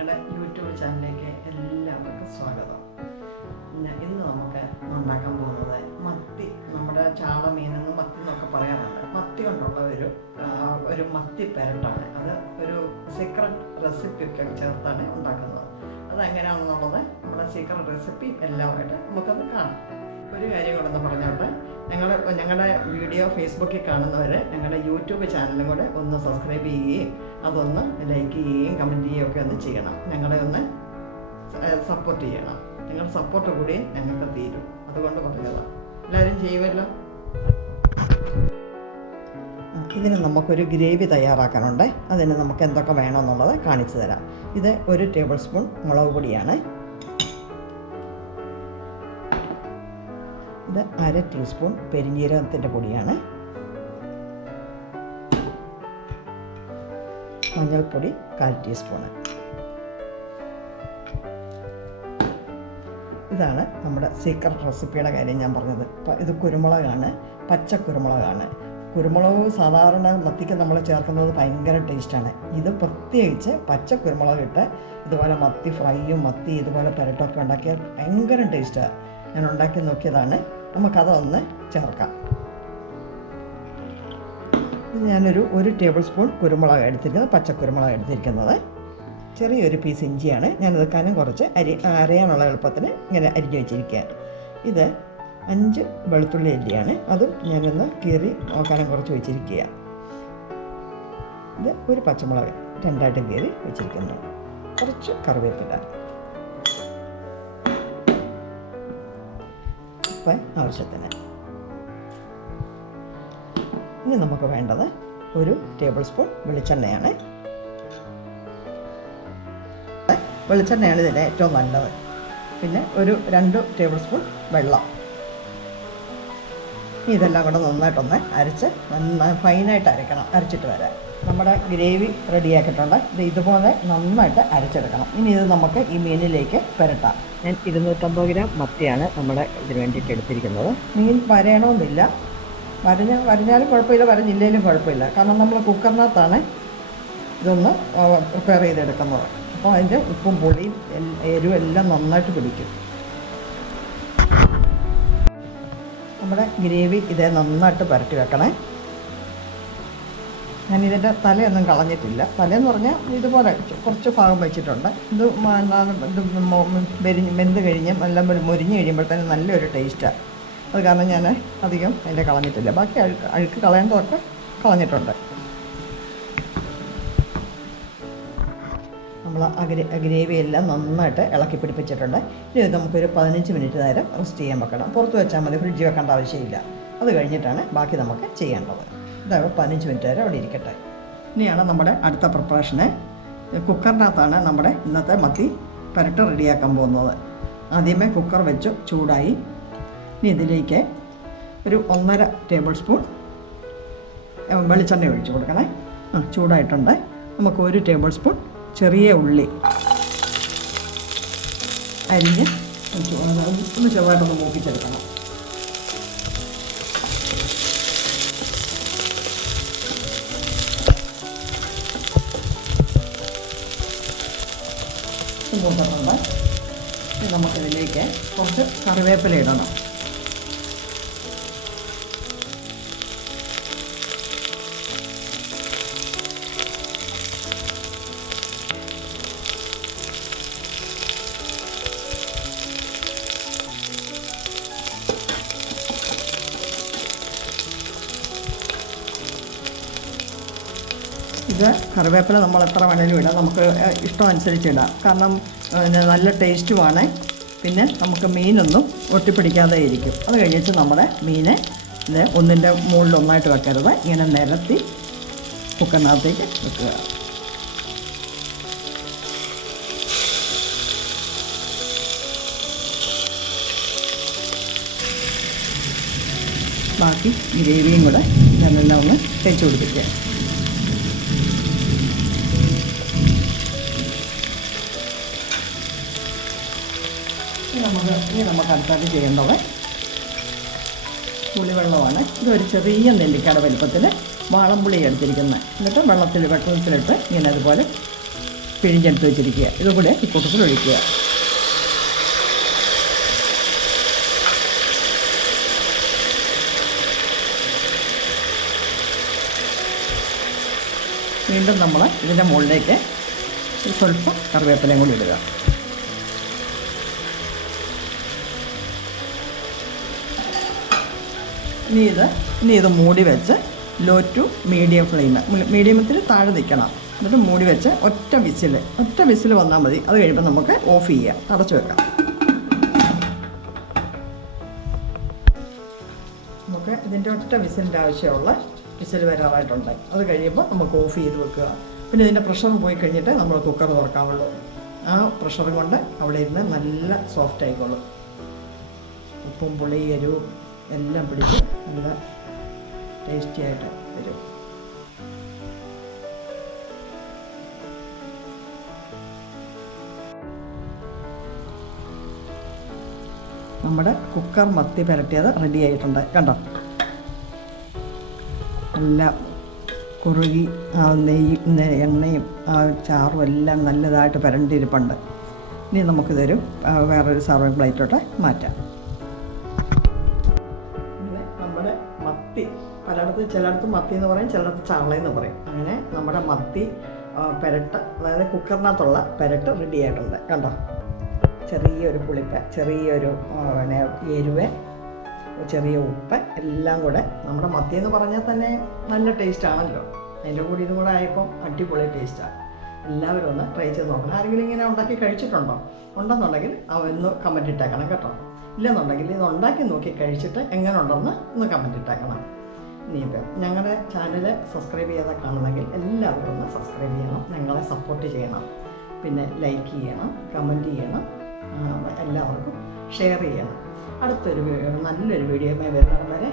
ഞങ്ങളുടെ യൂട്യൂബ് ചാനലിലേക്ക് എല്ലാവർക്കും സ്വാഗതം. ഇന്ന് നമുക്ക് ഉണ്ടാക്കാൻ പോകുന്നത് മത്തി, നമ്മുടെ ചാള മീനെന്ന് മത്തി എന്നൊക്കെ പറയാറുണ്ട്. മത്തി കൊണ്ടുള്ള ഒരു മത്തി പെരട്ടാണ്. അത് ഒരു സീക്രട്ട് റെസിപ്പി ഒക്കെ ചേർത്താണ് ഉണ്ടാക്കുന്നത്. അതെങ്ങനെയാണെന്നുള്ളത് നമ്മുടെ സീക്രട്ട് റെസിപ്പി എല്ലാമായിട്ട് നമുക്കത് കാണാം. ഒരു കാര്യം കൂടെ ഒന്ന് പറഞ്ഞോട്ടെ, ഞങ്ങളുടെ വീഡിയോ ഫേസ്ബുക്കിൽ കാണുന്നവർ ഞങ്ങളുടെ യൂട്യൂബ് ചാനലും കൂടെ ഒന്ന് സബ്സ്ക്രൈബ് ചെയ്യുകയും അതൊന്ന് ലൈക്ക് ചെയ്യുകയും കമൻറ്റ് ചെയ്യുകയും ഒക്കെ ഒന്ന് ചെയ്യണം. ഞങ്ങളെ ഒന്ന് സപ്പോർട്ട് ചെയ്യണം. നിങ്ങളുടെ സപ്പോർട്ട് കൂടി ഞങ്ങൾക്ക് തീരും. അതുകൊണ്ട് പറഞ്ഞതാണ്. എല്ലാവരും ചെയ്യുമല്ലോ. ഇതിന് നമുക്കൊരു ഗ്രേവി തയ്യാറാക്കാനുണ്ട്. അതിന് നമുക്ക് എന്തൊക്കെ വേണമെന്നുള്ളത് കാണിച്ചു തരാം. ഇത് 1 ടേബിൾ സ്പൂൺ മുളക് പൊടിയാണ്. ഇത് 1/2 ടീസ്പൂൺ പെരിഞ്ജീരകത്തിൻ്റെ പൊടിയാണ്. മഞ്ഞൾപ്പൊടി 1/4 ടീസ്പൂണ്. ഇതാണ് നമ്മുടെ സീക്രട്ട് റെസിപ്പിയുടെ കാര്യം ഞാൻ പറഞ്ഞത്. ഇത് കുരുമുളകാണ്, പച്ച കുരുമുളകാണ്. കുരുമുളക് സാധാരണ മത്തിക്ക് നമ്മൾ ചേർക്കുന്നത് ഭയങ്കര ടേസ്റ്റാണ്. ഇത് പ്രത്യേകിച്ച് പച്ച കുരുമുളക് ഇട്ട് ഇതുപോലെ മത്തി ഫ്രൈയും മത്തി ഇതുപോലെ പെരട്ടൊക്കെ ഉണ്ടാക്കിയാൽ ഭയങ്കര ടേസ്റ്റാണ്. ഞാൻ ഉണ്ടാക്കി നോക്കിയതാണ്. നമുക്കതൊന്ന് ചേർക്കാം. ഞാനൊരു 1 ടേബിൾ സ്പൂൺ കുരുമുളക് എടുത്തിരിക്കുന്നത്, പച്ച കുരുമുളക് എടുത്തിരിക്കുന്നത്. ചെറിയൊരു പീസ് ഇഞ്ചിയാണ്. ഞാനത് കനം കുറച്ച് അരയാനുള്ള എളുപ്പത്തിന് ഇങ്ങനെ അരിഞ്ഞു വെച്ചിരിക്കുക. ഇത് 5 വെളുത്തുള്ളി അല്ലിയാണ്. അതും ഞാനൊന്ന് കീറി കനം കുറച്ച് വെച്ചിരിക്കുക. ഇത് 1 പച്ചമുളക് 2ആയിട്ട് കീറി വെച്ചിരിക്കുന്നു. കുറച്ച് കറിവേപ്പില, ആവശ്യത്തിന്. ഇനി നമുക്ക് വേണ്ടത് 1 ടേബിൾ സ്പൂൺ വെളിച്ചെണ്ണയാണ്. വെളിച്ചെണ്ണയാണ് ഇതിന് ഏറ്റവും നല്ലത്. പിന്നെ 2 ടേബിൾ സ്പൂൺ വെള്ളം. ഇതെല്ലാം കൂടെ നന്നായിട്ടൊന്ന് അരച്ച് ഫൈനായിട്ട് അരക്കണം. അരച്ചിട്ട് വരാം. നമ്മുടെ ഗ്രേവി റെഡിയാക്കിയിട്ടുണ്ട്. ഇതുപോലെ നന്നായിട്ട് അരച്ചെടുക്കണം. ഇനി ഇത് നമുക്ക് ഈ മീനിലേക്ക് പുരട്ടാം. ഞാൻ 250 ഗ്രാം മത്തിയാണ് നമ്മുടെ ഇതിന് വേണ്ടിയിട്ട് എടുത്തിരിക്കുന്നത്. മീൻ വരയണമെന്നില്ല. വരഞ്ഞാലും കുഴപ്പമില്ല, വരഞ്ഞില്ലെങ്കിലും കുഴപ്പമില്ല. കാരണം നമ്മൾ കുക്കറിനകത്താണ് ഇതൊന്ന് പ്രിപ്പയർ ചെയ്തെടുക്കുന്നത്. അപ്പോൾ അതിൻ്റെ ഉപ്പും പുളിയും എരിവും എല്ലാം നന്നായിട്ട് പിടിക്കും. നമ്മുടെ ഗ്രേവി ഇതേ നന്നായിട്ട് പുരട്ടി വെക്കണേ. ഞാനിതിൻ്റെ തലയൊന്നും കളഞ്ഞിട്ടില്ല. തലയെന്ന് പറഞ്ഞാൽ ഇതുപോലെ കുറച്ച് ഭാഗം വെച്ചിട്ടുണ്ട്. ഇത് വെന്ത് കഴിഞ്ഞ് എല്ലാം മുരിഞ്ഞ് കഴിയുമ്പോഴത്തേനും നല്ലൊരു ടേസ്റ്റാണ്. അത് കാരണം ഞാൻ അധികം അതിൻ്റെ കളഞ്ഞിട്ടില്ല. ബാക്കി അഴുക്ക് കളയേണ്ടതൊക്കെ കളഞ്ഞിട്ടുണ്ട്. നമ്മൾ ഗ്രേവി എല്ലാം നന്നായിട്ട് ഇളക്കി പിടിപ്പിച്ചിട്ടുണ്ട്. ഇനി നമുക്കൊരു 15 മിനിറ്റ് നേരം റെസ്റ്റ് ചെയ്യാൻ വെക്കണം. പുറത്ത് വെച്ചാൽ മതി, ഫ്രിഡ്ജിൽ വെക്കേണ്ട ആവശ്യമില്ല. അത് കഴിഞ്ഞിട്ടാണ് ബാക്കി നമുക്ക് ചെയ്യേണ്ടത്. ഇതാ 15 മിനിറ്റ് വരെ അവിടെ ഇരിക്കട്ടെ. ഇനിയാണ് നമ്മുടെ അടുത്ത പ്രിപ്പറേഷന്. കുക്കറിനകത്താണ് നമ്മുടെ ഇന്നത്തെ മത്തി പെരട്ട് റെഡിയാക്കാൻ പോകുന്നത്. ആദ്യമേ കുക്കർ വെച്ചു, ചൂടായി. ഇനി ഇതിലേക്ക് ഒരു 1.5 ടേബിൾ സ്പൂൺ വെളിച്ചെണ്ണ ഒഴിച്ച് കൊടുക്കണേ. ചൂടായിട്ടുണ്ട്. നമുക്ക് 1 ടേബിൾ സ്പൂൺ ചെറിയ ഉള്ളി അരിഞ്ഞ് ഒന്ന് ചെറുതായിട്ടൊന്ന് മൂപ്പിച്ചെടുക്കണം. മൂത്തിട്ടുണ്ട്. നമുക്കിതിലേക്ക് കുറച്ച് കറിവേപ്പില ഇടണം. ഇത് കറിവേപ്പില നമ്മൾ എത്ര വേണേലും ഇടാം. നമുക്ക് ഇഷ്ടം അനുസരിച്ച് ഇടാം. കാരണം നല്ല ടേസ്റ്റുമാണ്. പിന്നെ നമുക്ക് മീനൊന്നും ഒട്ടിപ്പിടിക്കാതെ ഇരിക്കും. അത് കഴിഞ്ഞിട്ട് നമ്മുടെ മീനെ ഇത് ഒന്നിൻ്റെ മുകളിൽ ഒന്നായിട്ട് വെക്കരുത്. ഇങ്ങനെ നിരത്തി കുക്കറിനകത്തേക്ക് വെക്കുക. ബാക്കി ഗ്രേവിയും കൂടെ ഞാനെല്ലാം ഒന്ന് തേച്ച് പിടിപ്പിക്കുക. ഇനി നമുക്ക് അടുത്തായിട്ട് ചെയ്യേണ്ടത് പുളിവെള്ളമാണ്. ഇതൊരു ചെറിയ നെല്ലിക്കയുടെ വലിപ്പത്തിൽ വാളംപുളി എടുത്തിരിക്കുന്നത്. എന്നിട്ട് വെള്ളത്തിലിട്ട് ഇങ്ങനെ അതുപോലെ പിഴിഞ്ഞെടുത്ത് വെച്ചിരിക്കുക. ഇതുകൂടെ ഈ കൂട്ടത്തിൽ ഒഴിക്കുക. വീണ്ടും നമ്മൾ ഇതിൻ്റെ മുകളിലേക്ക് സ്വല്പം കറിവേപ്പിലയും കൂടി ഇടുക. ഇനി ഇത് മൂടി വെച്ച് ലോ ടു മീഡിയം ഫ്ലെയിം, മീഡിയത്തിൽ താഴെ നിൽക്കണം. എന്നിട്ട് മൂടി വെച്ച് ഒറ്റ വിസിൽ വന്നാൽ മതി. അത് കഴിയുമ്പോൾ നമുക്ക് ഓഫ് ചെയ്യാം, അടച്ചു വെക്കാം. നമുക്ക് ഇതിൻ്റെ ഒറ്റ വിസിലിൻ്റെ ആവശ്യമുള്ള വിസിൽ വരാറായിട്ടുണ്ട്. അത് കഴിയുമ്പോൾ നമുക്ക് ഓഫ് ചെയ്ത് വെക്കുക. പിന്നെ ഇതിൻ്റെ പ്രഷർ പോയി കഴിഞ്ഞിട്ട് നമ്മൾ കുക്കർ തുറക്കാവുള്ളൂ. ആ പ്രഷർ കൊണ്ട് അവിടെ ഇരുന്ന് നല്ല സോഫ്റ്റ് ആയിക്കോളും. ഉപ്പും പുളി എരിവും എല്ലാം പിടിച്ച് നല്ല ടേസ്റ്റി ആയിട്ട് വരും. നമ്മുടെ കുക്കർ മത്തി പുരട്ടിയത് റെഡി ആയിട്ടുണ്ട്. കണ്ടോ, എല്ലാം കുറുകി ആ എണ്ണയും ആ ചാറും എല്ലാം നല്ലതായിട്ട് പുരണ്ടിരിപ്പുണ്ട്. ഇനി നമുക്കിതൊരു വേറൊരു സർവിങ് പ്ലേറ്റിലോട്ട് മാറ്റാം. നമ്മുടെ മത്തി പലയിടത്ത്, ചിലയിടത്ത് മത്തി എന്ന് പറയും, ചിലയിടത്ത് ചാളയെന്ന് പറയും. അങ്ങനെ നമ്മുടെ മത്തി പുരട്ട്, അതായത് കുക്കറിനകത്തുള്ള പുരട്ട് റെഡി ആയിട്ടുണ്ട്. കണ്ടോ, ചെറിയൊരു പുളിപ്പ്, ചെറിയൊരു എരിവ്, ചെറിയ ഉപ്പ് എല്ലാം കൂടെ. നമ്മുടെ മത്തി എന്ന് പറഞ്ഞാൽ തന്നെ നല്ല ടേസ്റ്റാണല്ലോ. അതിൻ്റെ കൂടി ഇതും കൂടെ ആയപ്പോൾ അടിപൊളി ടേസ്റ്റാണ്. എല്ലാവരും ഒന്ന് ട്രൈ ചെയ്ത് നോക്കണം. ആരെങ്കിലും ഇങ്ങനെ ഉണ്ടാക്കി കഴിച്ചിട്ടുണ്ടോ? ഉണ്ടെന്നുണ്ടെങ്കിൽ ഒന്ന് കമൻറ്റ് ഇട്ടേക്കണം കേട്ടോ. ഇല്ലെന്നുണ്ടെങ്കിൽ ഇത് ഉണ്ടാക്കി നോക്കി കഴിച്ചിട്ട് എങ്ങനെ ഉണ്ടെന്ന് ഒന്ന് കമൻറ്റ് ഇട്ടേക്കണം. ഇനിയിപ്പോൾ ഞങ്ങളുടെ ചാനൽ സബ്സ്ക്രൈബ് ചെയ്താൽ കാണുന്നെങ്കിൽ എല്ലാവരും ഒന്ന് സബ്സ്ക്രൈബ് ചെയ്യണം, ഞങ്ങളെ സപ്പോർട്ട് ചെയ്യണം. പിന്നെ ലൈക്ക് ചെയ്യണം, കമൻറ്റ് ചെയ്യണം, എല്ലാവർക്കും ഷെയർ ചെയ്യണം. അടുത്തൊരു നല്ലൊരു വീഡിയോയുമായി വരുന്നത് വരെ